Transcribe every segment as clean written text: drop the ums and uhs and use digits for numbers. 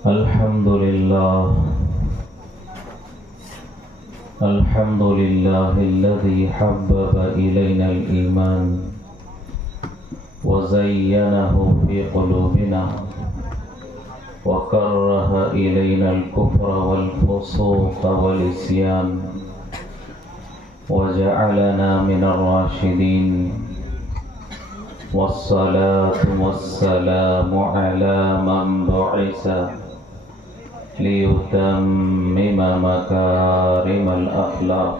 الحمد لله الذي حبب إلينا الإيمان وزينه في قلوبنا وكره إلينا الكفر والفسوق والعصيان وجعلنا من الراشدين والصلاة والسلام على من بعث ليتمم مكارم الأخلاق.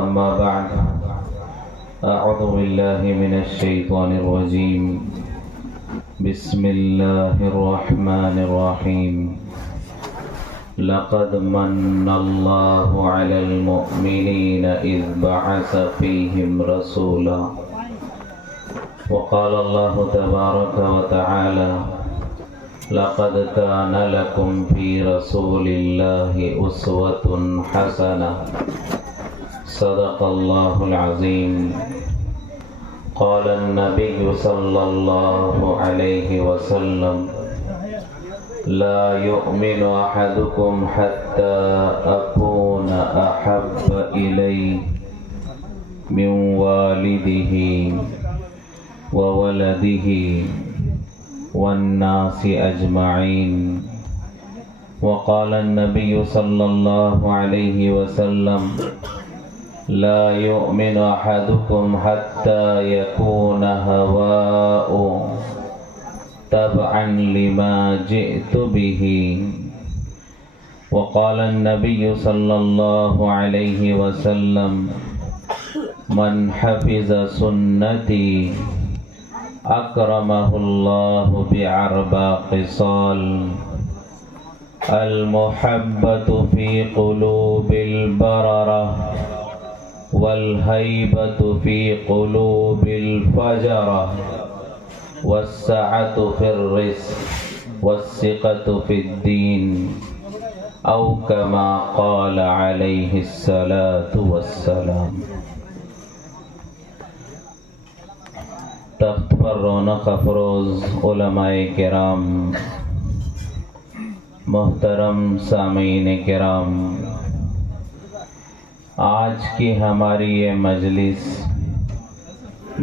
أما بعد، أعوذ بالله من الشيطان الرجيم. بسم الله الرحمن الرحيم. لقد من الله على المؤمنين إذ بعث فيهم رسولا. وقال الله تبارك وتعالى: لقد كان لكم في رسول الله أسوة حسنة. صدق الله العظيم. قال النبي صلى الله عليه وسلم: لا يؤمن أحدكم حتى أكون أحب إليه من والده وولده والناس أجمعين. وقال النبي صلى الله عليه وسلم: لا يؤمن أحدكم حتى يكون هواء تبعا لما جئت به. وقال النبي صلى الله عليه وسلم: من حفظ سنتي أكرمه الله بأربع خصال: المحبة في قلوب البررة، والهيبة في قلوب الفجرة، والسعة في الرزق، والثقة في الدين، أو كما قال عليه الصلاة والسلام. تخت پر رونق افروز علماء کرام، محترم سامعین کرام، آج کی ہماری یہ مجلس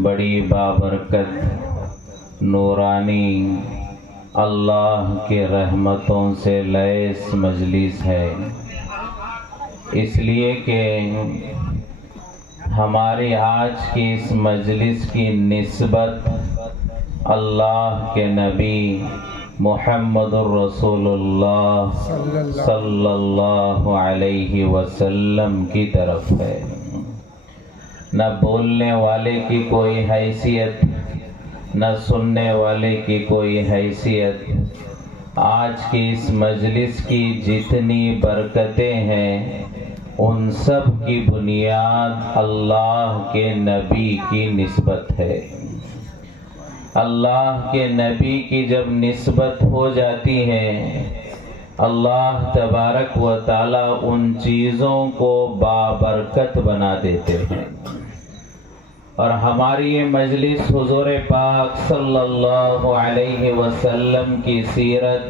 بڑی بابرکت، نورانی، اللہ کے رحمتوں سے لیس مجلس ہے، اس لیے کہ ہماری آج کی اس مجلس کی نسبت اللہ کے نبی محمد الرسول اللہ صلی اللہ علیہ وسلم کی طرف ہے. نہ بولنے والے کی کوئی حیثیت، نہ سننے والے کی کوئی حیثیت. آج کی اس مجلس کی جتنی برکتیں ہیں ان سب کی بنیاد اللہ کے نبی کی نسبت ہے. اللہ کے نبی کی جب نسبت ہو جاتی ہے، اللہ تبارک و تعالی ان چیزوں کو بابرکت بنا دیتے ہیں. اور ہماری یہ مجلس حضور پاک صلی اللہ علیہ وسلم کی سیرت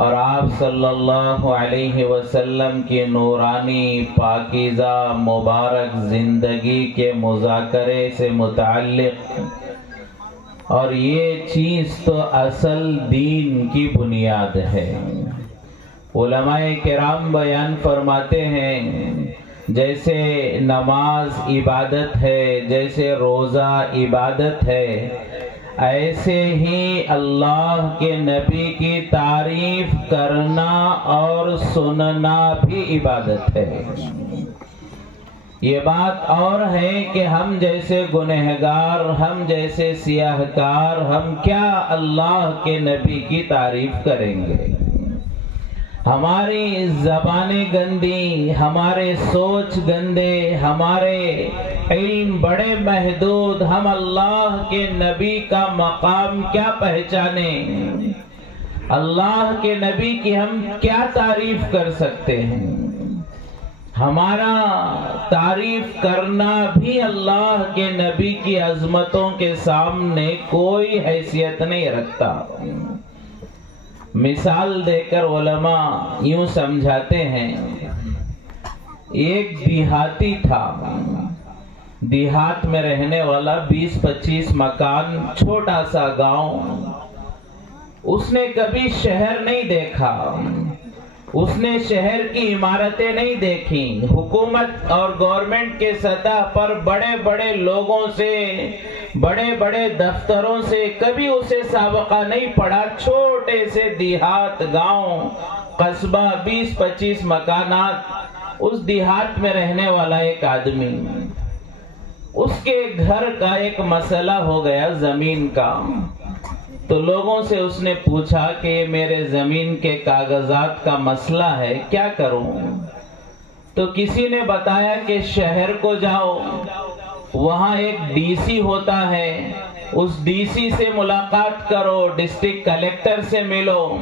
اور آپ صلی اللہ علیہ وسلم کی نورانی پاکیزہ مبارک زندگی کے مذاکرے سے متعلق، اور یہ چیز تو اصل دین کی بنیاد ہے. علماء کرام بیان فرماتے ہیں جیسے نماز عبادت ہے، جیسے روزہ عبادت ہے، ایسے ہی اللہ کے نبی کی تعریف کرنا اور سننا بھی عبادت ہے. یہ بات اور ہے کہ ہم جیسے گنہگار، ہم جیسے سیاہ کار، ہم کیا اللہ کے نبی کی تعریف کریں گے؟ ہماری زبانیں گندی، ہمارے سوچ گندے، ہمارے علم بڑے محدود، ہم اللہ کے نبی کا مقام کیا پہچانیں؟ اللہ کے نبی کی ہم کیا تعریف کر سکتے ہیں؟ ہمارا تعریف کرنا بھی اللہ کے نبی کی عظمتوں کے سامنے کوئی حیثیت نہیں رکھتا. مثال دے کر علماء یوں سمجھاتے ہیں، ایک دیہاتی تھا، دیہات میں رہنے والا، 20-25 مکان، چھوٹا سا گاؤں. اس نے کبھی شہر نہیں دیکھا، اس نے شہر کی عمارتیں نہیں دیکھی، حکومت اور گورنمنٹ کے سطح پر بڑے بڑے لوگوں سے، بڑے بڑے دفتروں سے کبھی اسے سابقہ نہیں پڑا. چھوٹے سے دیہات، گاؤں، قصبہ، 20-25 مکانات. اس دیہات میں رہنے والا ایک آدمی، اس کے گھر کا ایک مسئلہ ہو گیا زمین کا. تو لوگوں سے اس نے پوچھا کہ میرے زمین کے کاغذات کا مسئلہ ہے، کیا کروں؟ تو کسی نے بتایا کہ شہر کو جاؤ، وہاں ایک ڈی سی ہوتا ہے، اس ڈی سی سے ملاقات کرو، ڈسٹرکٹ کلیکٹر سے ملو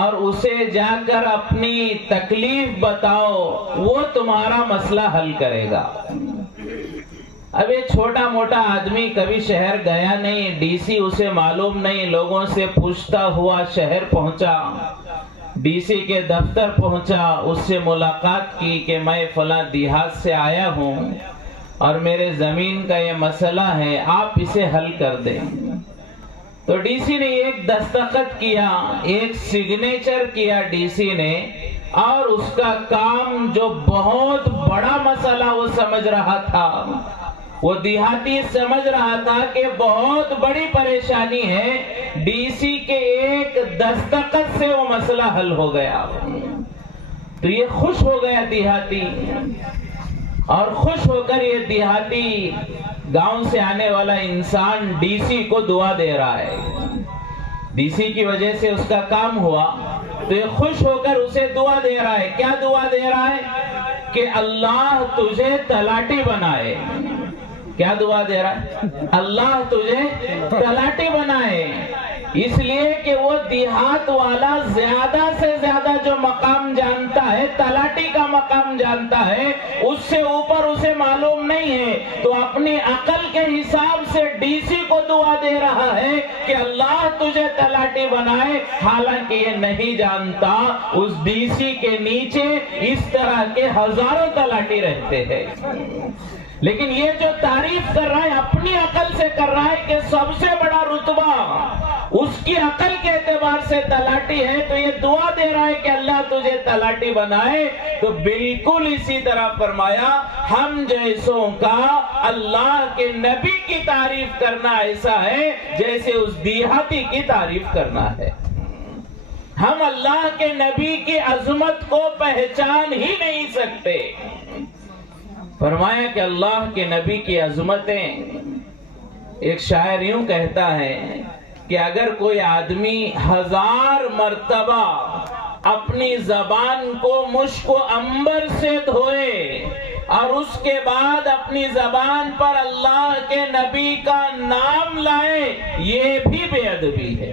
اور اسے جا کر اپنی تکلیف بتاؤ، وہ تمہارا مسئلہ حل کرے گا. اب یہ چھوٹا موٹا آدمی کبھی شہر گیا نہیں، ڈی سی اسے معلوم نہیں، لوگوں سے پوچھتا ہوا شہر پہنچا، ڈی سی کے دفتر پہنچا، اس سے ملاقات کی کہ میں فلاں دیہات سے آیا ہوں اور میرے زمین کا یہ مسئلہ ہے، آپ اسے حل کر دیں. تو ڈی سی نے ایک دستخط کیا، ایک سگنیچر کیا ڈی سی نے، اور اس کا کام، جو بہت بڑا مسئلہ وہ سمجھ رہا تھا، وہ دیہاتی سمجھ رہا تھا کہ بہت بڑی پریشانی ہے، ڈی سی کے ایک دستخط سے وہ مسئلہ حل ہو گیا. تو یہ خوش ہو گیا دیہاتی، اور خوش ہو کر یہ دیہاتی، گاؤں سے آنے والا انسان ڈی سی کو دعا دے رہا ہے. ڈی سی کی وجہ سے اس کا کام ہوا، تو یہ خوش ہو کر اسے دعا دے رہا ہے. کیا دعا دے رہا ہے؟ کہ اللہ تجھے تلاٹی بنائے. کیا دعا دے رہا ہے؟ اللہ تجھے تلاٹی بنائے. اس لیے کہ وہ دیہات والا زیادہ سے زیادہ جو مقام جانتا ہے، تلاٹی کا مقام جانتا ہے، اس سے اوپر اسے معلوم نہیں ہے. تو اپنی عقل کے حساب سے ڈی سی کو دعا دے رہا ہے کہ اللہ تجھے تلاٹی بنائے، حالانکہ یہ نہیں جانتا اس ڈی سی کے نیچے اس طرح کے ہزاروں تلاٹی رہتے ہیں. لیکن یہ جو تعریف کر رہا ہے اپنی عقل سے کر رہا ہے کہ سب سے بڑا رتبہ اس کی عقل کے اعتبار سے تلاٹی ہے، تو یہ دعا دے رہا ہے کہ اللہ تجھے تلاٹی بنائے. تو بالکل اسی طرح فرمایا، ہم جیسوں کا اللہ کے نبی کی تعریف کرنا ایسا ہے جیسے اس دیہاتی کی تعریف کرنا ہے. ہم اللہ کے نبی کی عظمت کو پہچان ہی نہیں سکتے. فرمایا کہ اللہ کے نبی کی عظمتیں، ایک شاعر یوں کہتا ہے کہ اگر کوئی آدمی 1000 مرتبہ اپنی زبان کو مشک و عنبر سے دھوئے اور اس کے بعد اپنی زبان پر اللہ کے نبی کا نام لائے، یہ بھی بے ادبی ہے.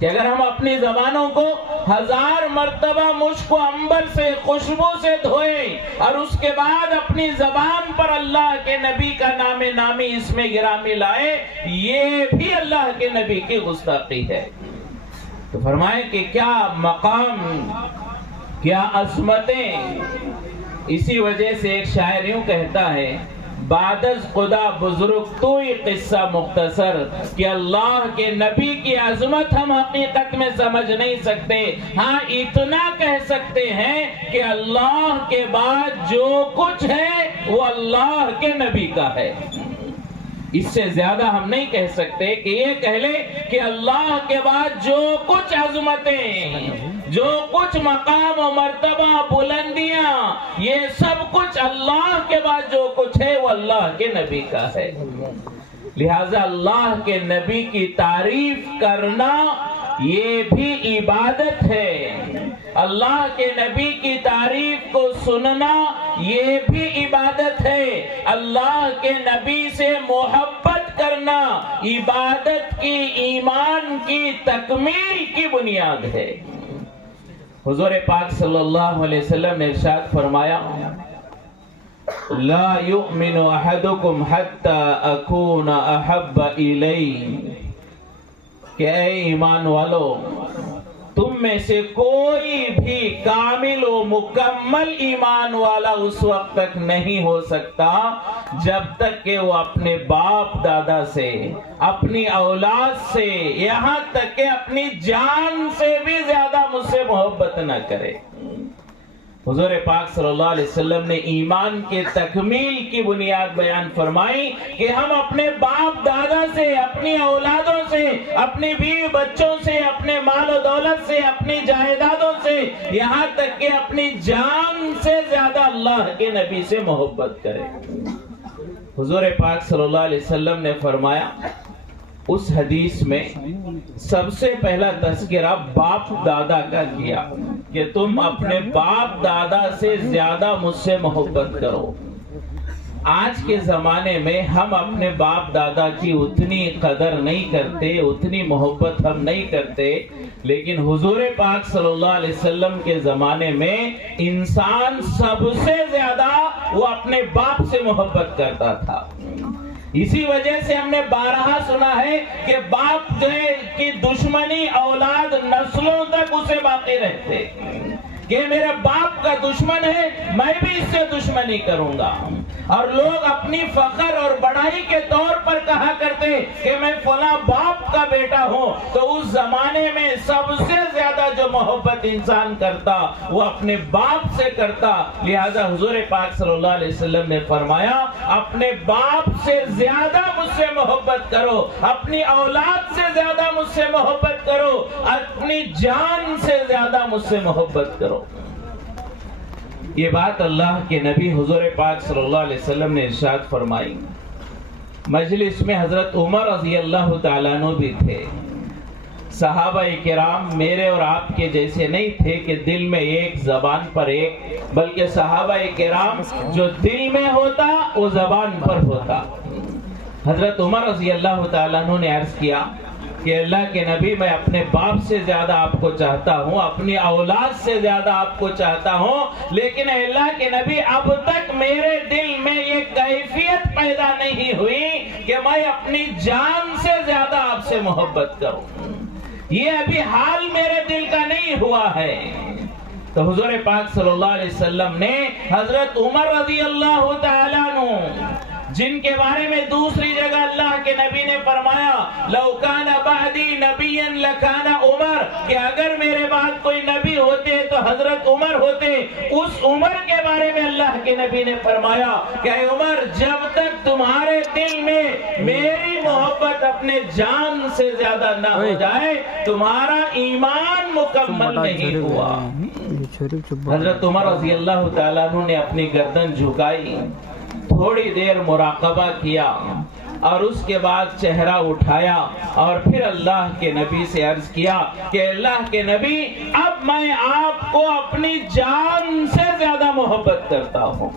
کہ اگر ہم اپنی زبانوں کو 1000 مرتبہ مشک و عنبر سے، خوشبو سے دھوئیں اور اس کے بعد اپنی زبان پر اللہ کے نبی کا نام نامی اسم گرامی لائے، یہ بھی اللہ کے نبی کی گستاخی ہے. تو فرمائے کہ کیا مقام، کیا عظمتیں. اسی وجہ سے ایک شاعر یوں کہتا ہے، بعد از خدا بزرگ تو ہی قصہ مختصر، کہ اللہ کے نبی کی عظمت ہم حقیقت میں سمجھ نہیں سکتے. ہاں اتنا کہہ سکتے ہیں کہ اللہ کے بعد جو کچھ ہے وہ اللہ کے نبی کا ہے. اس سے زیادہ ہم نہیں کہہ سکتے کہ یہ کہہ لے کہ اللہ کے بعد جو کچھ عظمتیں، جو کچھ مقام و مرتبہ، بلندیاں، یہ سب کچھ اللہ کے بعد جو کچھ ہے وہ اللہ کے نبی کا ہے. لہذا اللہ کے نبی کی تعریف کرنا یہ بھی عبادت ہے. اللہ کے نبی کی تعریف کو سننا یہ بھی عبادت ہے. اللہ کے نبی سے محبت کرنا عبادت کی، ایمان کی تکمیل کی بنیاد ہے. حضور پاک صلی اللہ علیہ وسلم نے ارشاد فرمایا، لا یؤمن احدکم حتی اکون احب الیہ، کہ اے ایمان والو، تم میں سے کوئی بھی کامل و مکمل ایمان والا اس وقت تک نہیں ہو سکتا جب تک کہ وہ اپنے باپ دادا سے، اپنی اولاد سے، یہاں تک کہ اپنی جان سے بھی زیادہ مجھ سے محبت نہ کرے۔ حضور پاک صلی اللہ علیہ وسلم نے ایمان کے تکمیل کی بنیاد بیان فرمائی کہ ہم اپنے باپ دادا سے، اپنی اولادوں سے، اپنی بیوی بچوں سے، اپنے مال و دولت سے، اپنی جائیدادوں سے، یہاں تک کہ اپنی جان سے زیادہ اللہ کے نبی سے محبت کریں۔ حضور پاک صلی اللہ علیہ وسلم نے فرمایا، اس حدیث میں سب سے پہلا تذکرہ باپ دادا کا کیا کہ تم اپنے باپ دادا سے زیادہ مجھ سے محبت کرو۔ آج کے زمانے میں ہم اپنے باپ دادا کی اتنی قدر نہیں کرتے، اتنی محبت ہم نہیں کرتے، لیکن حضور پاک صلی اللہ علیہ وسلم کے زمانے میں انسان سب سے زیادہ وہ اپنے باپ سے محبت کرتا تھا۔ اسی وجہ سے ہم نے بارہا سنا ہے کہ باپ جو ہے کی دشمنی اولاد نسلوں تک اسے باقی رہتے، کہ میرے باپ کا دشمن ہے میں بھی اس سے دشمنی کروں گا۔ اور لوگ اپنی فخر اور بڑائی کے طور پر کہا کرتے کہ میں فلاں باپ کا بیٹا ہوں، تو اس زمانے میں سب سے زیادہ جو محبت انسان کرتا وہ اپنے باپ سے کرتا۔ لہذا حضور پاک صلی اللہ علیہ وسلم نے فرمایا، اپنے باپ سے زیادہ مجھ سے محبت کرو، اپنی اولاد سے زیادہ مجھ سے محبت کرو، اپنی جان سے زیادہ مجھ سے محبت کرو۔ یہ بات اللہ کے نبی حضور پاک صلی اللہ علیہ وسلم نے ارشاد فرمائی۔ مجلس میں حضرت عمر رضی اللہ تعالیٰ عنہ بھی تھے۔ صحابہ کرام میرے اور آپ کے جیسے نہیں تھے کہ دل میں ایک زبان پر ایک، بلکہ صحابہ کرام جو دل میں ہوتا وہ زبان پر ہوتا۔ حضرت عمر رضی اللہ تعالیٰ عنہ نے عرض کیا کہ اللہ کے نبی، میں اپنے باپ سے زیادہ آپ کو چاہتا ہوں، اپنی اولاد سے زیادہ آپ کو چاہتا ہوں، لیکن اللہ کے نبی اب تک میرے دل میں یہ کیفیت پیدا نہیں ہوئی کہ میں اپنی جان سے زیادہ آپ سے محبت کروں۔ یہ ابھی حال میرے دل کا نہیں ہوا ہے۔ تو حضور پاک صلی اللہ علیہ وسلم نے حضرت عمر رضی اللہ تعالیٰ عنہ، جن کے بارے میں دوسری جگہ اللہ کے نبی نے فرمایا، لو کان بعدی نبی لکان عمر، کہ اگر میرے بعد کوئی نبی ہوتے تو حضرت عمر ہوتے، اس عمر کے بارے میں اللہ کے نبی نے فرمایا کہ اے عمر، جب تک تمہارے دل میں میری محبت اپنے جان سے زیادہ نہ ہو جائے تمہارا ایمان مکمل نہیں ہوا۔ حضرت عمر رضی اللہ تعالیٰ عنہ نے اپنی گردن جھکائی، تھوڑی دیر مراقبہ کیا اور اس کے بعد چہرہ اٹھایا اور پھر اللہ کے نبی سے عرض کیا کہ اللہ کے نبی، اب میں آپ کو اپنی جان سے زیادہ محبت کرتا ہوں۔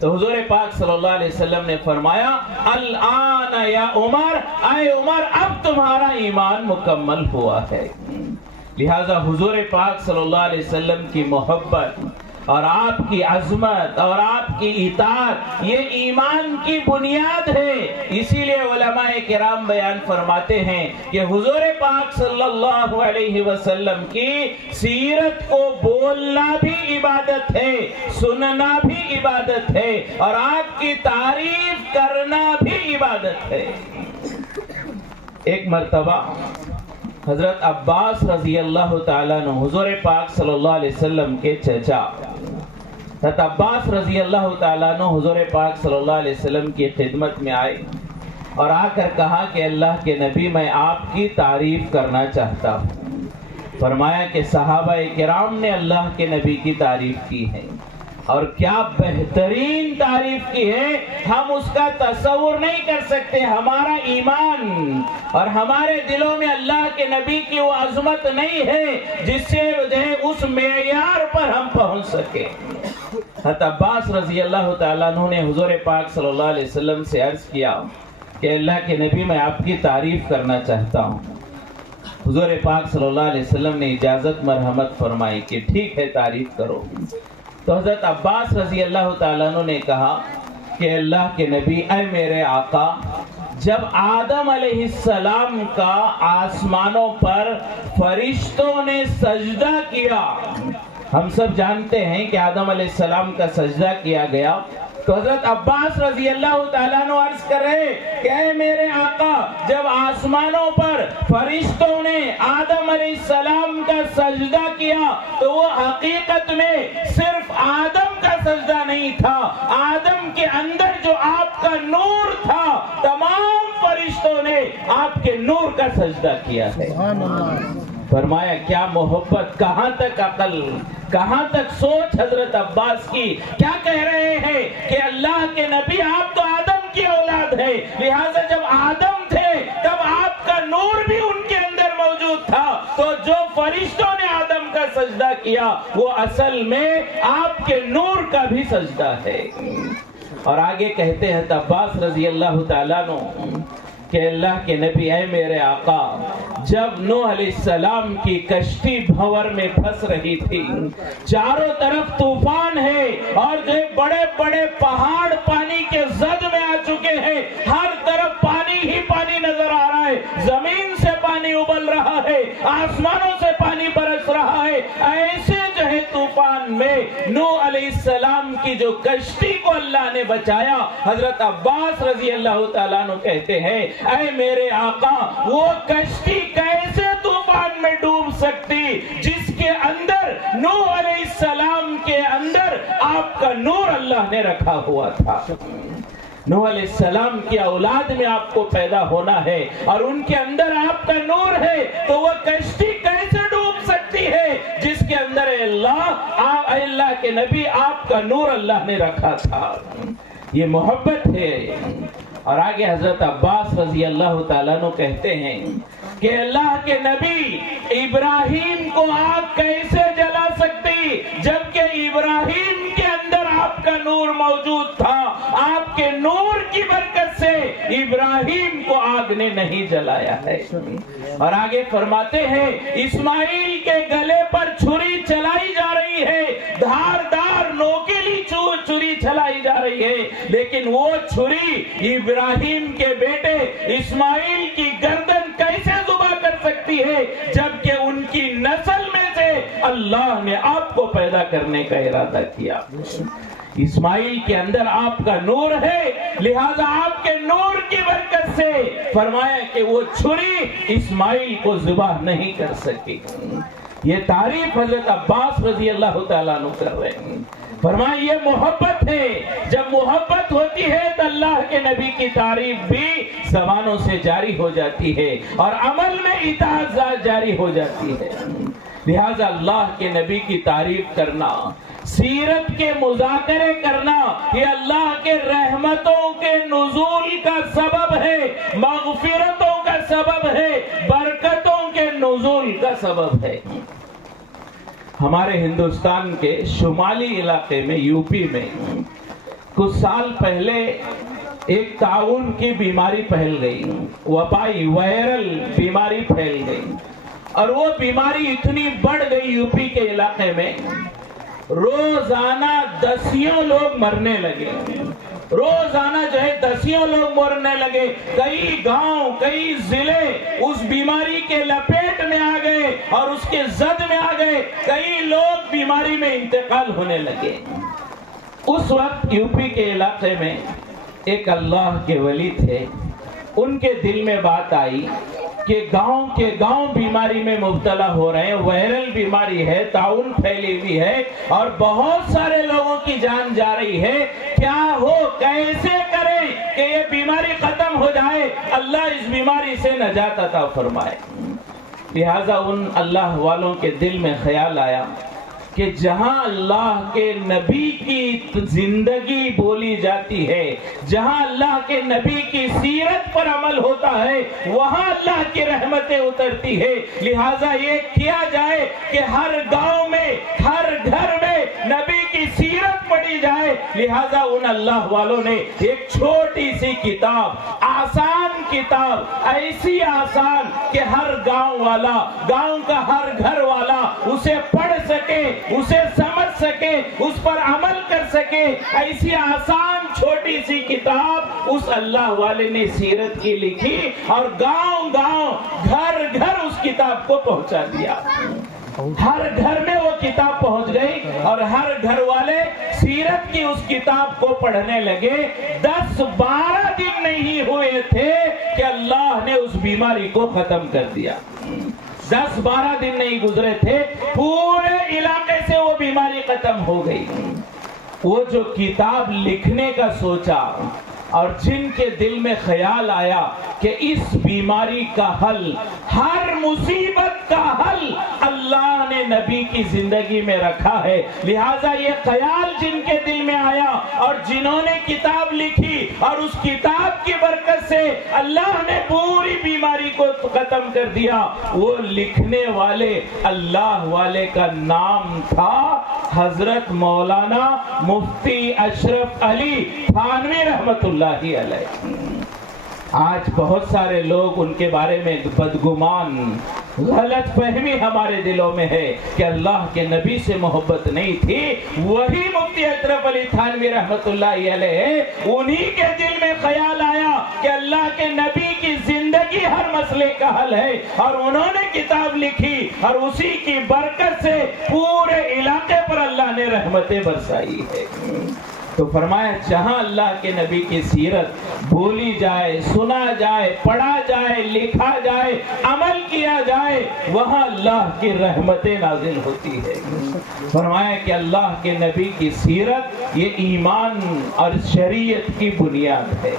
تو حضور پاک صلی اللہ علیہ وسلم نے فرمایا، الآن یا عمر، اے عمر، اب تمہارا ایمان مکمل ہوا ہے۔ لہذا حضور پاک صلی اللہ علیہ وسلم کی محبت اور آپ کی عظمت اور آپ کی اطاعت یہ ایمان کی بنیاد ہے۔ اسی لیے علماء کرام بیان فرماتے ہیں کہ حضور پاک صلی اللہ علیہ وسلم کی سیرت کو بولنا بھی عبادت ہے، سننا بھی عبادت ہے، اور آپ کی تعریف کرنا بھی عبادت ہے۔ ایک مرتبہ حضرت عباس رضی اللہ تعالیٰ عنہ، حضور پاک صلی اللہ علیہ وسلم کے چچا، حضرت عباس رضی اللہ تعالیٰ عنہ حضور پاک صلی اللہ علیہ وسلم کی خدمت میں آئے اور آ کر کہا کہ اللہ کے نبی، میں آپ کی تعریف کرنا چاہتا ہوں۔ فرمایا کہ صحابہ کرام نے اللہ کے نبی کی تعریف کی ہے، اور کیا بہترین تعریف کی ہے، ہم اس کا تصور نہیں کر سکتے۔ ہمارا ایمان اور ہمارے دلوں میں اللہ کے نبی کی وہ عظمت نہیں ہے جس سے اس معیار پر ہم پہنچ سکے۔ حضرت عباس رضی اللہ تعالیٰ عنہ نے حضور پاک صلی اللہ علیہ وسلم سے عرض کیا کہ اللہ کے نبی، میں آپ کی تعریف کرنا چاہتا ہوں۔ حضور پاک صلی اللہ علیہ وسلم نے اجازت مرحمت فرمائی کہ ٹھیک ہے، تعریف کرو۔ تو حضرت عباس رضی اللہ تعالیٰ عنہ نے کہا کہ اللہ کے نبی، اے میرے آقا، جب آدم علیہ السلام کا آسمانوں پر فرشتوں نے سجدہ کیا، ہم سب جانتے ہیں کہ آدم علیہ السلام کا سجدہ کیا گیا، تو حضرت عباس رضی اللہ تعالیٰ عنہ عرض کر رہے کہ اے میرے آقا، جب آسمانوں پر فرشتوں نے آدم علیہ السلام کا سجدہ کیا تو وہ حقیقت میں صرف آدم کا سجدہ نہیں تھا، آدم کے اندر جو آپ کا نور تھا تمام فرشتوں نے آپ کے نور کا سجدہ کیا ہے۔ فرمایا کیا محبت، کہاں تک عقل، کہاں تک سوچ حضرت عباس کی، کیا کہہ رہے ہیں کہ اللہ کے نبی آپ تو آدم کی اولاد ہے، لہٰذا جب آدم تھے تب آپ کا نور بھی ان کے اندر موجود تھا، تو جو فرشتوں نے آدم کا سجدہ کیا وہ اصل میں آپ کے نور کا بھی سجدہ ہے۔ اور آگے کہتے ہیں عباس رضی اللہ تعالیٰ عنہ کہ اللہ کے نبی اے میرے آقا، جب نوح علیہ السلام کی کشتی بھنور میں پھنس رہی تھی، چاروں طرف طوفان ہے اور جو بڑے بڑے پہاڑ پانی کے زد میں آ چکے ہیں، ہر طرف پانی ہی پانی نظر آ رہا ہے، زمین سے پانی ابل رہا ہے، آسمانوں سے پانی برس رہا ہے، ایسے جو ہے طوفان میں نوح علیہ السلام کی جو کشتی کو اللہ نے بچایا، حضرت عباس رضی اللہ تعالیٰ عنہ کہتے ہیں اے میرے آقا، وہ کشتی کیسے طوفان میں ڈوب سکتی جس کے اندر نوح علیہ السلام کے اندر آپ کا نور اللہ نے رکھا ہوا تھا۔ نوح علیہ السلام کی اولاد میں آپ کو پیدا ہونا ہے اور ان کے اندر آپ کا نور ہے، تو وہ کشتی کیسے ڈوب سکتی ہے جس کے اندر اللہ کے نبی آپ کا نور اللہ نے رکھا تھا۔ یہ محبت ہے۔ اور آگے حضرت عباس رضی اللہ تعالیٰ عنہ کہتے ہیں کہ اللہ کے نبی ابراہیم کو آگ کیسے جلا سکتی جبکہ ابراہیم کے اندر آپ کا نور موجود تھا، آپ کے نور کی برکت سے ابراہیم کو آگ نے نہیں جلایا ہے۔ اور آگے فرماتے ہیں اسماعیل کے گلے پر چھری چلائی جا رہی ہے، دھاردار نوکیلی چھری چلائی جا رہی ہے، لیکن وہ چھری ابراہیم کے بیٹے اسماعیل کی گردن کیسے ذبح کر سکتی ہے جبکہ ان کی نسل میں سے اللہ نے آپ کو پیدا کرنے کا ارادہ کیا۔ اسماعیل کے اندر آپ کا نور ہے، لہذا آپ کے نور کی برکت سے فرمایا کہ وہ چھری اسماعیل کو ذبح نہیں کر سکی۔ یہ تعریف حضرت عباس رضی اللہ تعالیٰ عنہ کر رہے ہیں۔ فرمایا یہ محبت ہے، جب محبت ہوتی ہے تو اللہ کے نبی کی تعریف بھی زبانوں سے جاری ہو جاتی ہے اور عمل میں اطاعت جاری ہو جاتی ہے۔ لہذا اللہ کے نبی کی تعریف کرنا، سیرت کے مذاکرے کرنا، یہ اللہ کے رحمتوں کے نزول کا سبب ہے، مغفرتوں کا سبب ہے، برکتوں کے نزول کا سبب ہے۔ ہمارے ہندوستان کے شمالی علاقے میں یو پی میں کچھ سال پہلے ایک طاعون کی بیماری پھیل گئی، وبائی وائرل بیماری پھیل گئی، اور وہ بیماری اتنی بڑھ گئی یو پی کے علاقے میں، روزانہ دسیوں لوگ مرنے لگے، روزانہ جو ہے دسیوں لوگ مرنے لگے، کئی گاؤں کئی ضلع اس بیماری کے لپیٹ میں آ گئے اور اس کے زد میں آ گئے، کئی لوگ بیماری میں انتقال ہونے لگے۔ اس وقت یو پی کے علاقے میں ایک اللہ کے ولی تھے، ان کے دل میں بات آئی کہ گاؤں کے گاؤں بیماری میں مبتلا ہو رہے ہیں، وائرل بیماری ہے، طاعون پھیلی ہوئی ہے اور بہت سارے لوگوں کی جان جا رہی ہے، کیا ہو کیسے کریں کہ یہ بیماری ختم ہو جائے، اللہ اس بیماری سے نجات عطا فرمائے۔ لہٰذا ان اللہ والوں کے دل میں خیال آیا کہ جہاں اللہ کے نبی کی زندگی بولی جاتی ہے، جہاں اللہ کے نبی کی سیرت پر عمل ہوتا ہے، وہاں اللہ کی رحمتیں اترتی ہے۔ لہٰذا یہ کیا جائے کہ ہر گاؤں میں ہر گھر میں نبی کی سیرت پڑھی جائے۔ لہٰذا ان اللہ والوں نے ایک چھوٹی سی کتاب، آسان کتاب، ایسی آسان کہ ہر گاؤں والا، گاؤں کا ہر گھر والا اسے پڑھ سکے، اسے سمجھ سکے، اس پر عمل کر سکے، ایسی آسان چھوٹی سی کتاب اس اللہ والے نے سیرت کی لکھی اور گاؤں گاؤں گھر گھر اس کتاب کو پہنچا دیا۔ ہر گھر میں وہ کتاب پہنچ گئی اور ہر گھر والے سیرت کی اس کتاب کو پڑھنے لگے۔ 10-12 دن نہیں ہوئے تھے کہ اللہ نے اس بیماری کو ختم کر دیا۔ 10-12 دن نہیں گزرے تھے، پورے علاقے سے وہ بیماری ختم ہو گئی۔ وہ جو کتاب لکھنے کا سوچا اور جن کے دل میں خیال آیا کہ اس بیماری کا حل، ہر مصیبت کا حل اللہ نے نبی کی زندگی میں رکھا ہے، لہٰذا یہ خیال جن کے دل میں آیا اور جنہوں نے کتاب لکھی اور اس کتاب کی برکت سے اللہ نے پوری بیماری کو ختم کر دیا، وہ لکھنے والے اللہ والے کا نام تھا حضرت مولانا مفتی اشرف علی تھانوی رحمت اللہ علیہ۔ آج بہت سارے لوگ ان کے بارے میں بدگمان، غلط فہمی ہمارے دلوں میں ہے کہ اللہ کے نبی سے محبت نہیں تھی۔ وہی مفتی اشرف علی تھانوی رحمت اللہ علیہ، انہی کے دل میں خیال آیا کہ اللہ کے نبی کی زندگی ہر مسئلے کا حل ہے اور انہوں نے کتاب لکھی اور اسی کی برکت سے پورے علاقے پر اللہ نے رحمتیں برسائی ہے۔ تو فرمایا جہاں اللہ کے نبی کی سیرت بولی جائے، سنا جائے، پڑھا جائے، لکھا جائے، عمل کیا جائے، وہاں اللہ کی رحمتیں نازل ہوتی ہے۔ فرمایا کہ اللہ کے نبی کی سیرت یہ ایمان اور شریعت کی بنیاد ہے،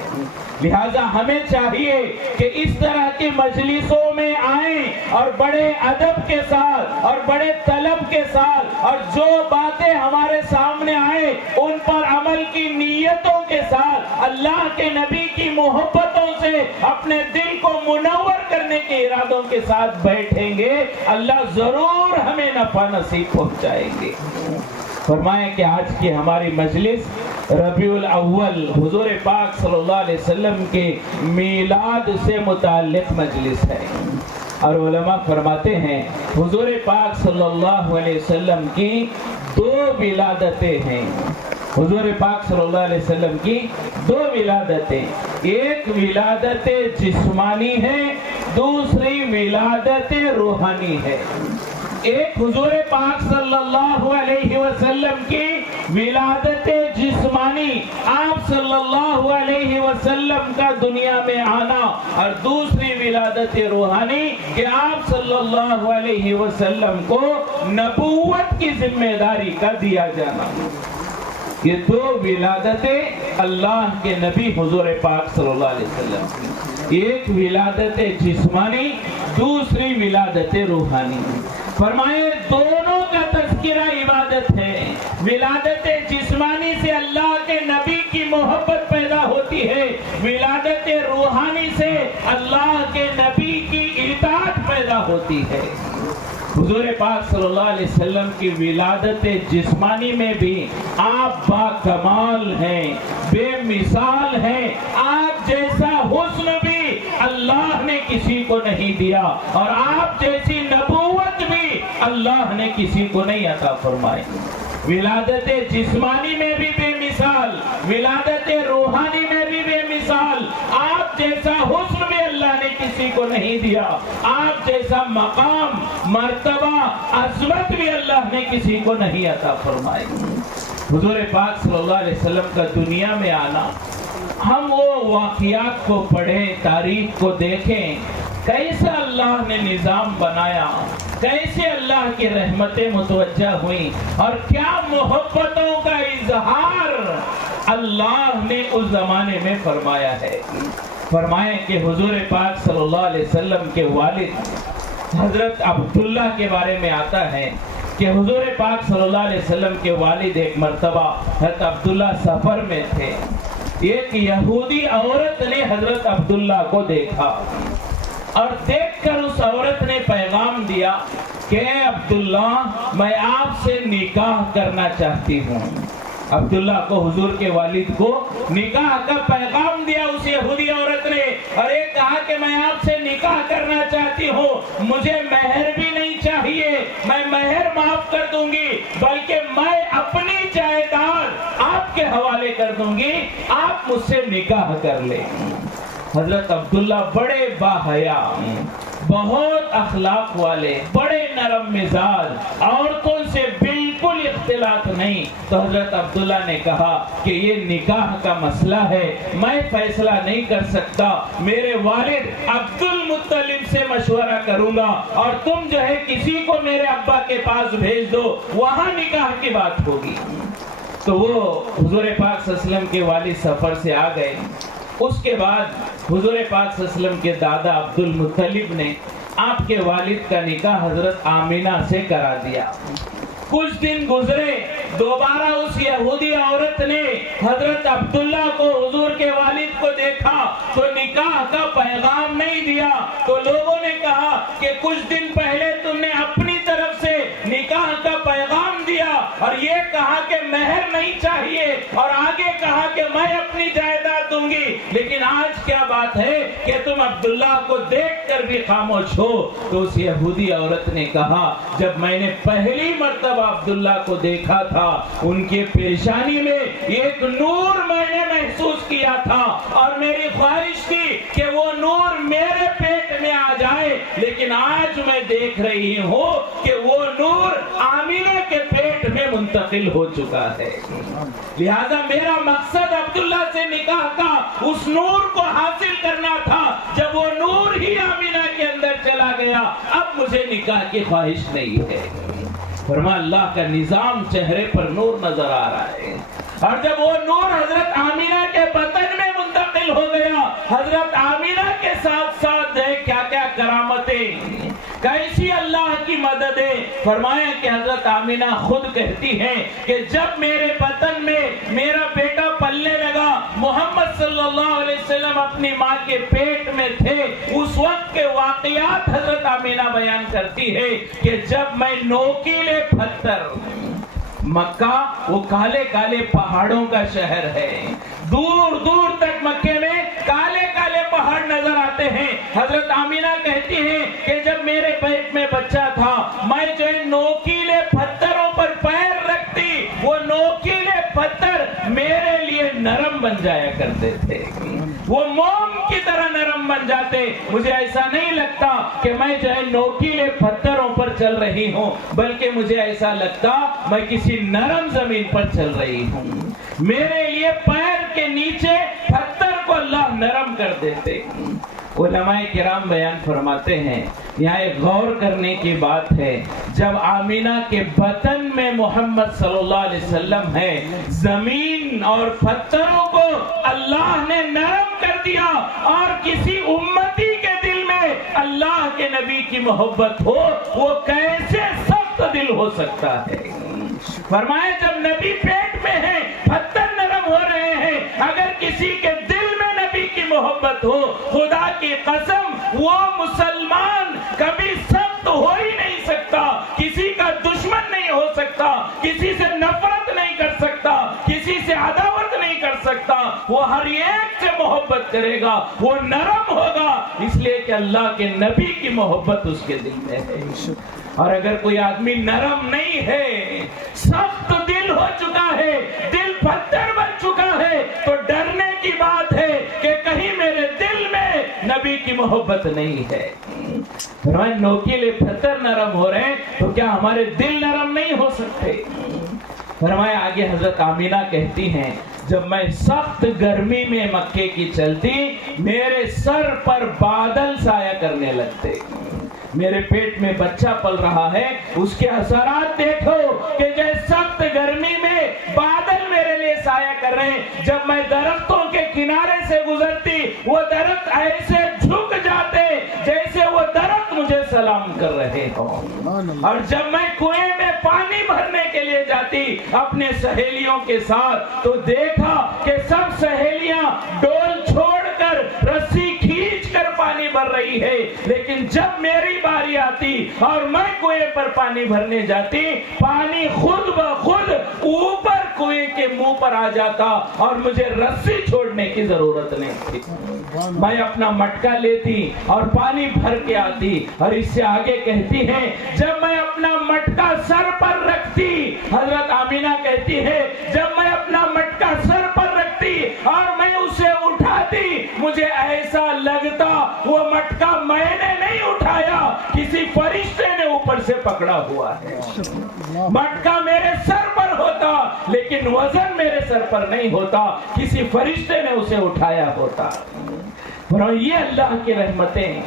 لہذا ہمیں چاہیے کہ اس طرح کی مجلسوں میں آئیں اور بڑے ادب کے ساتھ اور بڑے طلب کے ساتھ اور جو باتیں ہمارے سامنے آئے ان پر عمل کی نیتوں کے ساتھ، اللہ کے نبی کی محبتوں سے اپنے دل کو منور کرنے کے ارادوں کے ساتھ بیٹھیں گے، اللہ ضرور ہمیں نفع نصیب پہنچائیں گے۔ فرمائیں کہ آج کی ہماری مجلس ربیع الاول حضور پاک صلی اللہ علیہ وسلم کے میلاد سے متعلق مجلس ہے، اور علماء فرماتے ہیں حضور پاک صلی اللہ علیہ وسلم کی 2 ولادتیں ہیں۔ حضور پاک صلی اللہ علیہ وسلم کی 2 ولادتیں، ایک ولادت جسمانی ہے، دوسری ولادت روحانی ہے۔ ایک حضور پاک صلی اللہ علیہ وسلم کی ولادت جسمانی، آپ صلی اللہ علیہ وسلم کا دنیا میں آنا، اور دوسری ولادت روحانی کہ آپ صلی اللہ علیہ وسلم کو نبوت کی ذمہ داری کا دیا جانا۔ یہ 2 ولادتیں اللہ کے نبی حضور پاک صلی اللہ علیہ وسلم کی، ایک ولادت جسمانی، دوسری ولادت روحانی۔ فرمائے دونوں کا تذکرہ عبادت ہے۔ ولادت جسمانی سے اللہ کے نبی کی محبت پیدا ہوتی ہے، ولادت روحانی سے اللہ کے نبی کی اطاعت پیدا ہوتی ہے۔ حضور پاک صلی اللہ علیہ وسلم کی ولادت جسمانی میں بھی آپ با کمال ہیں، بے مثال ہیں، آپ جیسا حسن بھی اللہ نے کسی کو نہیں دیا اور آپ جیسی نبوت بھی اللہ نے کسی کو نہیں عطا فرمائی۔ ولادت جسمانی میں بھی بے مثال، ولادت روحانی میں بھی بے مثال، آپ جیسا حسن بھی اللہ نے کسی کو نہیں دیا، آپ جیسا مقام، مرتبہ، عظمت بھی اللہ نے کسی کو نہیں عطا فرمائی۔ حضور پاک صلی اللہ علیہ وسلم کا دنیا میں آنا، ہم وہ واقعات کو پڑھیں، تاریخ کو دیکھیں، کیسا اللہ نے نظام بنایا، کیسے اللہ کی رحمتیں متوجہ ہوئیں اور کیا محبتوں کا اظہار اللہ نے اس زمانے میں فرمایا ہے۔ فرمائیں کہ حضور پاک صلی اللہ علیہ وسلم کے والد حضرت عبداللہ کے بارے میں آتا ہے کہ حضور پاک صلی اللہ علیہ وسلم کے والد ایک مرتبہ حضرت عبداللہ سفر میں تھے، ایک یہودی عورت نے حضرت عبداللہ کو دیکھا اور دیکھ کر اس عورت نے پیغام دیا کہ اے عبداللہ میں آپ سے نکاح کرنا چاہتی ہوں۔ عبداللہ کو حضور کے والد کو نکاح کا پیغام دیا اس یہودی عورت نے اور ایک کہا کہ میں آپ سے نکاح کرنا چاہتی ہوں، مجھے مہر بھی نہیں چاہیے، میں مہر معاف کر دوں گی، بلکہ میں اپنی جائیداد آپ کے حوالے کر دوں گی، آپ مجھ سے نکاح کر لیں۔ حضرت عبداللہ بڑے باحیا، بہت اخلاق والے، بڑے نرم مزاج، عورتوں سے بالکل اختلاط نہیں، تو حضرت عبداللہ نے کہا کہ یہ نکاح کا مسئلہ ہے، میں فیصلہ نہیں کر سکتا، میرے والد عبد المطلب سے مشورہ کروں گا، اور تم جو ہے کسی کو میرے ابا کے پاس بھیج دو، وہاں نکاح کی بات ہوگی۔ تو وہ حضور پاک صلی اللہ علیہ وسلم کے والد سفر سے آ گئے۔ اس کے بعد حضور پاک صلی اللہ علیہ وسلم کے دادا عبد المطلب نے آپ کے والد کا نکاح حضرت آمینہ سے کرا دیا۔ کچھ دن گزرے، دوبارہ اس یہودی عورت نے حضرت عبداللہ کو، حضور کے والد کو دیکھا تو نکاح کا پیغام نہیں دیا، تو لوگوں نے کہا کہ کچھ دن پہلے تم نے اپنی طرف سے نکاح کا پیغام دیا اور یہ کہا کہ مہر نہیں چاہیے، اور آگے کہا کہ میں اپنی جائیداد دوں گی، لیکن آج کیا بات ہے کہ تم عبداللہ کو دیکھ کر بھی خاموش ہو؟ تو اس یہودی عورت نے کہا جب میں نے پہلی مرتبہ عبداللہ کو دیکھا تھا، ان کے پیشانی میں ایک نور میں نے محسوس کیا تھا، اور میری خواہش تھی کہ وہ نور میرے پیٹ میں آ جائے، لیکن آج میں دیکھ رہی ہوں کہ وہ نور آمینہ کے پیٹ میں منتقل ہو چکا ہے۔ لہذا میرا مقصد عبداللہ سے نکاح کا اس نور کو حاصل کرنا تھا، جب وہ نور ہی آمینہ کے اندر چلا گیا، اب مجھے نکاح کی خواہش نہیں ہے۔ فرمایا اللہ کا نظام، چہرے پر نور نظر آ رہا ہے، اور جب وہ نور حضرت آمینہ کے بطن میں منتقل ہو گیا، حضرت آمینہ کے ساتھ ساتھ کیا کیا کرامتیں، کیسی اللہ کی مدد ہے۔ فرمایا کہ حضرت آمینہ خود کہتی ہیں کہ جب میرے بطن میں میرا بیٹا پلنے لگا، محمد صلی اللہ علیہ وسلم اپنی ماں کے پیٹ میں تھے، اس وقت کے واقعات حضرت آمینہ بیان کرتی ہے کہ جب میں نوکیلے پتھر، مکہ وہ کالے کالے پہاڑوں کا شہر ہے، دور دور تک مکے میں کالے کالے پہاڑ نظر آتے ہیں۔ حضرت آمینہ کہتی ہیں کہ جب میرے پیٹ میں بچہ تھا، میں جو نوکیلے پتھروں پر پیر رکھتی، وہ نوکیلے پتھر میرے لیے نرم بن جایا کرتے تھے، وہ موم کی طرح نرم بن جاتے۔ مجھے ایسا نہیں لگتا کہ میں جو ہے نوکیلے پتھروں پر چل رہی ہوں، بلکہ مجھے ایسا لگتا میں کسی نرم زمین پر چل رہی ہوں۔ میرے لیے پیر کے نیچے پتھر کو اللہ نرم کر دیتے۔ علماء کرام بیان فرماتے ہیں، یہاں ایک غور کرنے کی بات ہے، جب آمینہ کے بطن میں محمد صلی اللہ علیہ وسلم ہے، زمین اور پتھروں کو اللہ نے نرم کر دیا، اور کسی امتی کے دل میں اللہ کے نبی کی محبت ہو، وہ کیسے سخت دل ہو سکتا ہے۔ فرمایا جب نبی پیٹ میں ہے، پتھر نرم ہو رہے ہیں، اگر کسی کے دل میں نبی کی محبت ہو، خدا کی قسم وہ مسلمان کبھی سخت ہو ہی نہیں سکتا، کسی کا دشمن نہیں ہو سکتا، کسی سے نفرت نہیں کر سکتا، کسی سے عداوت نہیں کر سکتا، وہ ہر ایک سے محبت کرے گا، وہ نرم ہوگا، اس لیے کہ اللہ کے نبی کی محبت اس کے دل میں ہے۔ اور اگر کوئی آدمی نرم نہیں ہے، سخت دل ہو چکا ہے، دل پتھر بن چکا ہے، تو ڈرنے کی بات ہے کہ کہیں میرے دل میں نبی کی محبت نہیں ہے۔ فرمایا نوکیلے پتھر نرم ہو رہے ہیں تو کیا ہمارے دل نرم نہیں ہو سکتے؟ فرمایا آگے حضرت آمینہ کہتی ہیں جب میں سخت گرمی میں مکے کی چلتی، میرے سر پر بادل سایہ کرنے لگتے۔ میرے پیٹ میں بچہ پل رہا ہے، اس کے اثرات دیکھو کہ جیسے سخت گرمی میں بادل میرے لیے سایہ کر رہے ہیں۔ جب میں درختوں کے کنارے سے گزرتی، وہ درخت ایسے جھک جاتے جیسے وہ درخت مجھے سلام کر رہے ہوں۔ اور جب میں کنویں میں پانی بھرنے کے لیے جاتی اپنے سہیلیوں کے ساتھ، تو دیکھا کہ سب سہیلیاں ڈول چھوڑ کر رسی کھینچ کر پانی بھر رہی ہے، لیکن جب میری باری آتی اور میں کنویں پر پانی بھرنے جاتی، پانی خود بخود اوپر کنویں کے منہ پر آ جاتا اور مجھے رسی چھوڑنے کی ضرورت نہیں تھی۔ میں اپنا مٹکا لیتی اور پانی بھر کے آتی، اور اس سے آگے کہتی ہے جب میں اپنا مٹکا سر پر رکھتی، حضرت آمینہ کہتی ہے جب میں اپنا مٹکا سر پر رکھتی اور میں اسے اٹھاتی، مجھے ایسا لگتا وہ مٹکا میں نے نہیں اٹھایا، کسی فرشتے نے اوپر سے پکڑا ہوا ہے۔ مٹکا میرے سر پر ہوتا لیکن وزن میرے سر پر نہیں ہوتا، کسی فرشتے نے اسے اٹھایا ہوتا۔ اور یہ اللہ کی رحمتیں،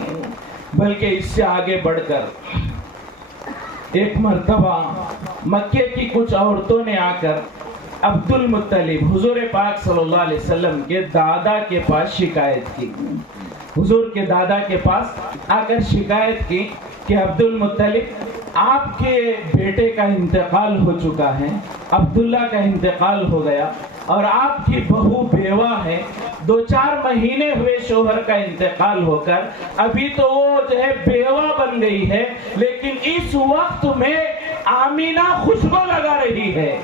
بلکہ اس سے آگے بڑھ کر ایک مرتبہ مکے کی کچھ عورتوں نے آ کر عبد المطلب حضور پاک صلی اللہ علیہ وسلم کے دادا کے پاس شکایت کی، حضور کے دادا کے پاس آ کر شکایت کی کہ عبد المطلب آپ کے بیٹے کا انتقال ہو چکا ہے، عبداللہ کا انتقال ہو گیا، اور آپ کی بہو بیوہ ہے، 2-4 مہینے ہوئے شوہر کا انتقال ہو کر، ابھی تو وہ جو ہے بیوہ بن گئی ہے، لیکن اس وقت میں آمینہ خوشبو لگا رہی ہے۔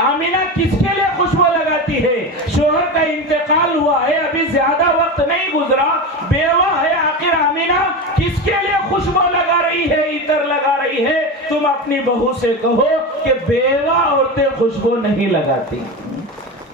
آمینہ کس کے لیے خوشبو لگاتی ہے؟ شوہر کا انتقال ہوا ہے، ابھی زیادہ وقت نہیں گزرا، بیوہ ہے، آخر آمینہ کس کے لیے خوشبو لگا رہی ہے، عطر لگا رہی ہے؟ تم اپنی بہو سے کہو کہ بیوہ عورتیں خوشبو نہیں لگاتی۔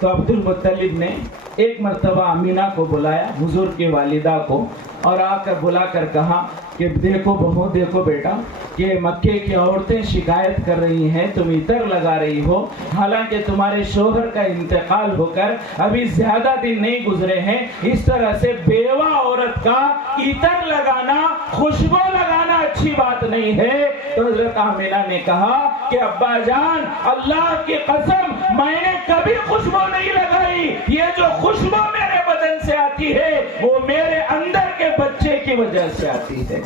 تو عبد المطلب نے ایک مرتبہ آمینہ کو بلایا، حضور کی والدہ کو، اور آ کر بلا کر کہا کہ دیکھو بہو، دیکھو بیٹا، کہ مکے کی عورتیں شکایت کر رہی ہیں تم عطر لگا رہی ہو، حالانکہ تمہارے شوہر کا انتقال ہو کر ابھی زیادہ دن نہیں گزرے ہیں، اس طرح سے بیوہ عورت کا عطر لگانا، خوشبو لگانا اچھی بات نہیں ہے۔ تو حضرت آمینہ نے کہا کہ ابا جان، اللہ کی قسم میں نے کبھی خوشبو نہیں لگائی، یہ جو خوشبو میرے بدن سے آتی ہے وہ میرے اندر کے بچے کی وجہ سے آتی ہے۔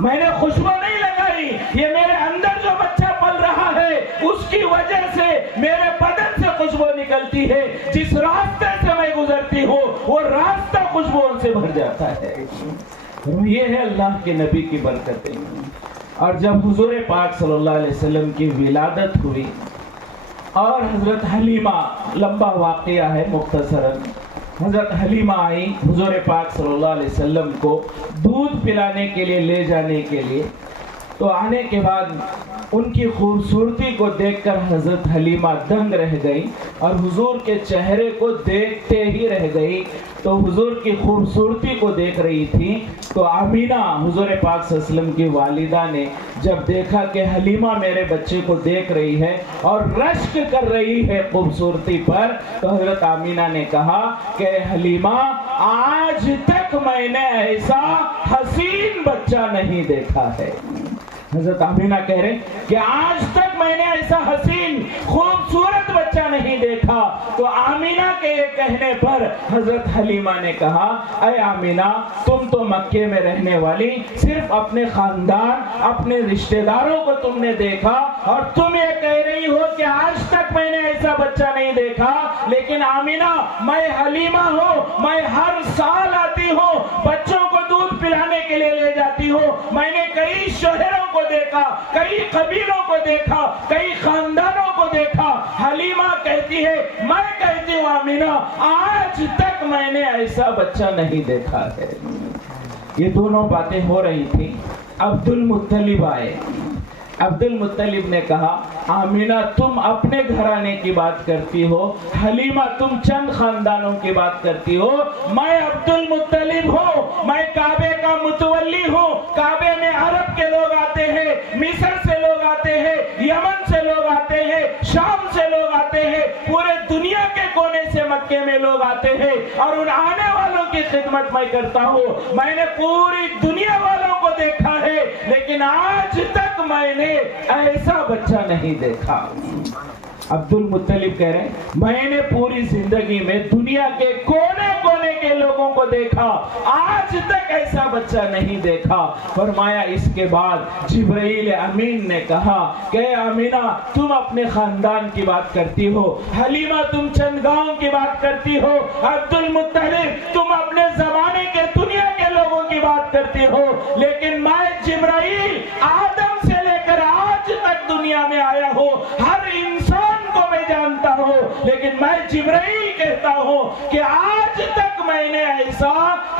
میں نے خوشبو نہیں لگائی، یہ میرے اندر جو بچہ پل رہا ہے اس کی وجہ سے میرے بدن سے خوشبو نکلتی ہے، جس راستے سے میں گزرتی ہوں وہ راستہ خوشبو سے بھر جاتا ہے۔ یہ ہے اللہ کے نبی کی برکتیں۔ اور جب حضور پاک صلی اللہ علیہ وسلم کی ولادت ہوئی اور حضرت حلیمہ، لمبا واقعہ ہے مختصراً، حضرت حلیمہ آئی حضور پاک صلی اللہ علیہ وسلم کو دودھ پلانے کے لیے لے جانے کے لیے، تو آنے کے بعد ان کی خوبصورتی کو دیکھ کر حضرت حلیمہ دنگ رہ گئی اور حضور کے چہرے کو دیکھتے ہی رہ گئی۔ تو حضور کی خوبصورتی کو دیکھ رہی تھی، تو آمینہ حضور پاک صلی اللہ علیہ وسلم کی والدہ نے جب دیکھا کہ حلیمہ میرے بچے کو دیکھ رہی ہے اور رشک کر رہی ہے خوبصورتی پر، تو حضرت آمینہ نے کہا کہ حلیمہ، آج تک میں نے ایسا حسین بچہ نہیں دیکھا ہے۔ حضرت آمینہ کہہ رہے کہ آج تک میں نے ایسا حسین خوبصورت بچہ نہیں دیکھا۔ تو آمینہ کے کہنے پر حضرت حلیمہ نے کہا، اے آمینہ، تم تو مکے میں رہنے والی، صرف اپنے خاندان، اپنے رشتہ داروں کو تم نے دیکھا اور تم یہ کہہ رہی ہو کہ آج تک میں نے ایسا بچہ نہیں دیکھا، لیکن آمینہ میں حلیمہ ہوں، میں ہر سال آتی ہوں، بچوں کو دودھ پلانے کے لیے لے جاتی ہوں، میں نے کئی شہروں کو دیکھا، کئی قبیلوں کو دیکھا، کئی خاندانوں کو دیکھا۔ حلیمہ کہتی ہے، میں کہتی ہوں آمینہ، آج تک میں نے ایسا بچہ نہیں دیکھا ہے۔ یہ دونوں باتیں ہو رہی تھی، عبد المطلب آئے۔ عبد المطلب نے کہا، آمینہ تم اپنے گھرانے کی بات کرتی ہو، حلیمہ تم چند خاندانوں کی بات کرتی ہو، میں عبد المطلب ہوں، میں کعبے کا متولی ہوں، کعبے میں عرب کے لوگ آتے ہیں، مصر سے لوگ آتے ہیں، یمن سے لوگ آتے ہیں، شام سے لوگ آتے ہیں، پورے دنیا کے کونے سے مکے میں لوگ آتے ہیں، اور ان آنے والوں کی خدمت میں کرتا ہوں۔ میں نے پوری دنیا والوں کو دیکھا ہے، لیکن آج تک میں نے ایسا بچہ نہیں دیکھا۔ عبد المطلب کہہ رہے ہیں، میں نے پوری زندگی میں دنیا کے کونے کونے کے لوگوں کو دیکھا، آج تک ایسا بچہ نہیں دیکھا۔ فرمایا اس کے بعد جبرائیل امین نے کہا کہ آمینہ تم اپنے خاندان کی بات کرتی ہو، حلیمہ تم چند گاؤں کی بات کرتی ہو، عبد المطلب تم اپنے زمانے کے دنیا کے لوگوں کی بات کرتی ہو، لیکن میں جبرائیل آدم سے لے کر آج تک دنیا میں آیا ہوں، ہر انسان کو میں جانتا ہوں، لیکن میں جبرائیل کہتا ہوں کہ آج تک میں نے ایسا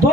2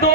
2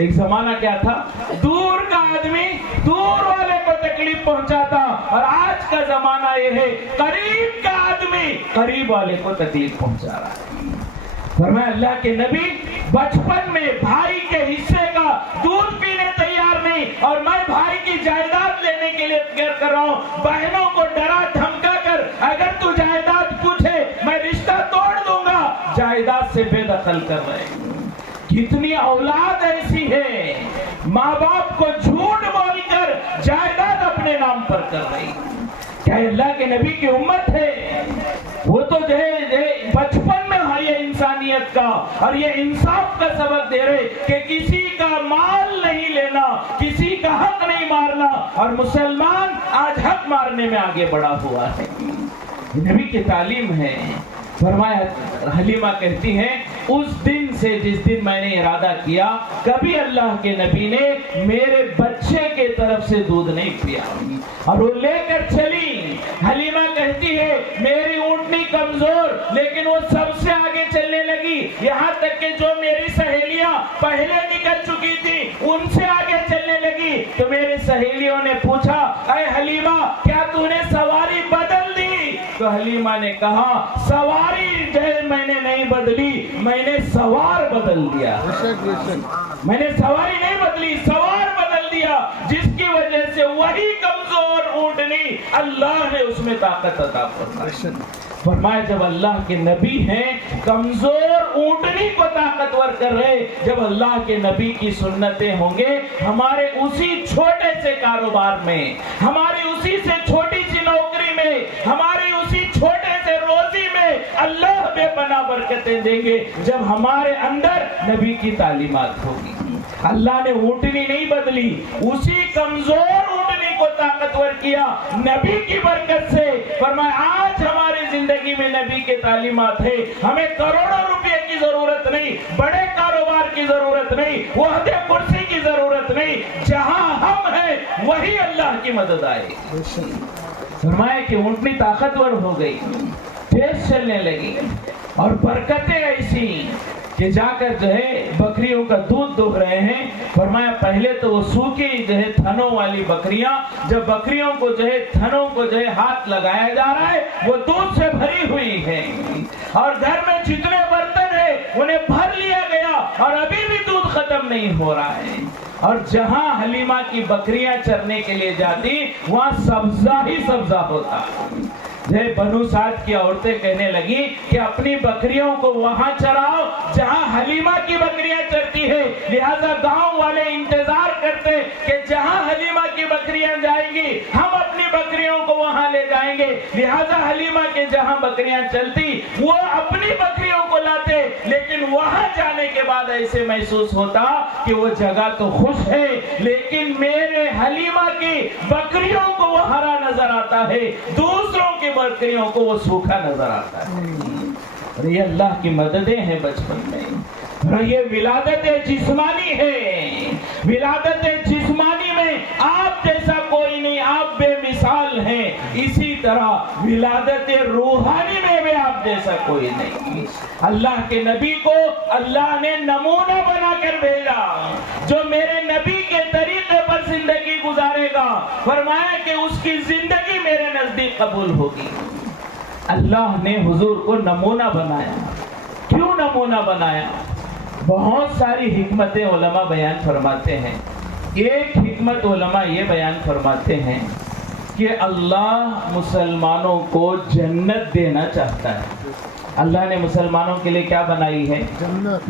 ایک زمانہ کیا تھا، دور کا آدمی دور والے کو تکلیف پہنچاتا، اور آج کا زمانہ یہ ہے قریب کا آدمی قریب والے کو تکلیف پہنچا رہا ہے۔ فرمایا اللہ کے نبی بچپن میں بھائی کے حصے کا دودھ پینے تیار نہیں، اور میں بھائی کی جائیداد لینے کے لیے فکر کر رہا ہوں، بہنوں کو ڈرا دھمکا کر اگر تو جائیداد پوچھے میں رشتہ توڑ دوں گا، جائیداد سے بے دخل کر رہے ہیں۔ کتنی اولاد ایسی ہے ماں باپ کو جھوٹ بول کر جائیداد اپنے نام پر کر رہی، کیا اللہ کے نبی کی امت ہے؟ وہ تو جو ہے بچپن میں یہ انسانیت کا اور یہ انصاف کا سبق دے رہے کہ کسی کا مال نہیں لینا، کسی کا حق نہیں مارنا، اور مسلمان آج حق مارنے میں آگے بڑھا ہوا ہے۔ نبی کی تعلیم ہے۔ فرمایا حلیمہ کہتی ہیں اس دن سے جس دن میں نے ارادہ کیا کبھی اللہ کے نبی نے میرے بچے کے طرف سے دودھ نہیں پیا، اور وہ لے کر چلی۔ حلیمہ کہتی ہے میری اونٹنی کمزور لیکن وہ سب سے آگے چلنے لگی، یہاں تک کہ جو میری سہیلیاں پہلے نکل چکی تھی ان سے آگے چلنے لگی۔ تو میری سہیلیوں نے پوچھا اے حلیمہ کیا تو نے سواری بدل دی؟ تو حلیمہ نے کہا سواری جو ہے میں نے نہیں بدلی، میں نے سوار بدل دیا، میں نے سواری نہیں بدلی سوار بدل دیا، جس کی وجہ سے وہی کمزور اونٹنی اللہ نے اس میں طاقت عطا فرمائی۔ فرمایا جب اللہ کے نبی ہیں کمزور اونٹنی کو طاقتور کر رہے، جب اللہ کے نبی کی سنتیں ہوں گے ہمارے اسی چھوٹے سے کاروبار میں، ہماری اسی سے چھوٹی سی نوکری میں، ہماری اسی چھوٹے سے روزی میں اللہ بے پناہ برکتیں دیں گے جب ہمارے اندر نبی کی تعلیمات ہوگی۔ اللہ نے اونٹنی نہیں بدلی، اسی کمزور اونٹنی کو طاقتور کیا نبی کی برکت سے۔ فرمایا آج ہماری زندگی میں نبی کے تعلیمات ہے، ہمیں کروڑوں روپے کی ضرورت نہیں، بڑے کاروبار کی ضرورت نہیں، وحدہ کرسی کی ضرورت نہیں، جہاں ہم ہیں وہی اللہ کی مدد آئے۔ فرمایا کہ اونٹنی طاقتور ہو گئی، تیز چلنے لگی، اور برکتیں ایسی کہ جا کر جو ہے بکریوں کا دودھ دہا رہے ہیں۔ فرمایا پہلے تو وہ سوکھی جو ہے تھنوں والی بکریاں، جب بکریوں کو جو ہے تھنوں کو جو ہے ہاتھ لگایا جا رہا ہے وہ دودھ سے بھری ہوئی ہے، اور گھر میں جتنے برتن ہیں انہیں بھر لیا گیا اور ابھی بھی دودھ ختم نہیں ہو رہا ہے۔ اور جہاں حلیمہ کی بکریاں چرنے کے لیے جاتی وہاں سبزہ ہی سبزہ ہوتا۔ بنو سعد کی عورتیں کہنے لگی کہ اپنی بکریوں کو وہاں چراؤ جہاں حلیمہ کی بکریاں چرتی ہے، لہذا گاؤں والے انتظار کرتے کہ جہاں حلیمہ کی بکریاں جائیں گی ہم اپنی بکریوں کو وہاں لے جائیں گے، لہذا حلیمہ کے جہاں بکریاں چلتی وہ اپنی بکریوں کو لاتے، لیکن وہاں جانے کے بعد ایسے محسوس ہوتا کہ وہ جگہ تو خوش ہے لیکن میرے حلیمہ کی بکریوں کو وہ ہرا نظر آتا ہے، دوسروں کی بکریوں کو وہ سوکھا نظر آتا ہے۔ اور یہ اللہ کی مددیں ہیں بچپن میں، اور یہ ولادت جسمانی ہے۔ ولادت جسمانی میں آپ جیسا کوئی نہیں، آپ بے مثال ہیں، اسی طرح ولادت روحانی میں بھی آپ جیسا کوئی نہیں۔ اللہ کے نبی کو اللہ نے نمونہ بنا کر بھیجا، جو میرے نبی کے طریقے پر زندگی گزارے گا فرمایا کہ اس کی زندگی میرے نزدیک قبول ہوگی۔ اللہ نے حضور کو نمونہ بنایا۔ کیوں نمونہ بنایا؟ بہت ساری حکمتیں علماء بیان فرماتے ہیں۔ ایک حکمت علماء یہ بیان فرماتے ہیں کہ اللہ مسلمانوں کو جنت دینا چاہتا ہے۔ اللہ نے مسلمانوں کے لیے کیا بنائی ہے؟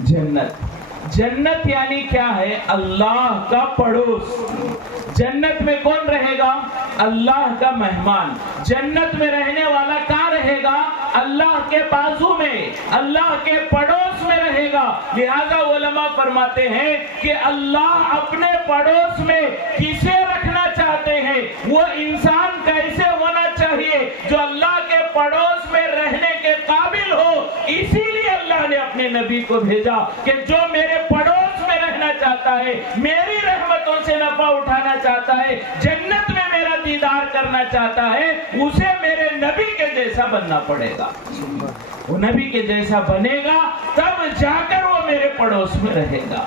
جنت۔ جنت یعنی کیا ہے؟ اللہ کا پڑوس۔ جنت میں کون رہے گا؟ اللہ کا مہمان۔ جنت میں رہنے والا کہاں رہے گا؟ اللہ کے بازو میں، اللہ کے پڑوس میں رہے گا۔ لہذا علماء فرماتے ہیں کہ اللہ اپنے پڑوس میں کسے رکھنا چاہتے ہیں؟ وہ انسان کیسے ہونا چاہیے جو اللہ کے پڑوس میں رہنے کے قابل ہو۔ اسی لیے اللہ نے اپنے نبی کو بھیجا کہ جو میرے پڑوس میں رہنا چاہتا ہے، میری رحمتوں سے نفع اٹھانا چاہتا ہے، جنت میں میرا دیدار کرنا چاہتا ہے، اسے میرے نبی کے جیسا بننا پڑے گا۔ وہ نبی کے جیسا بنے گا تب جا کر وہ میرے پڑوس میں رہے گا۔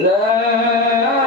لا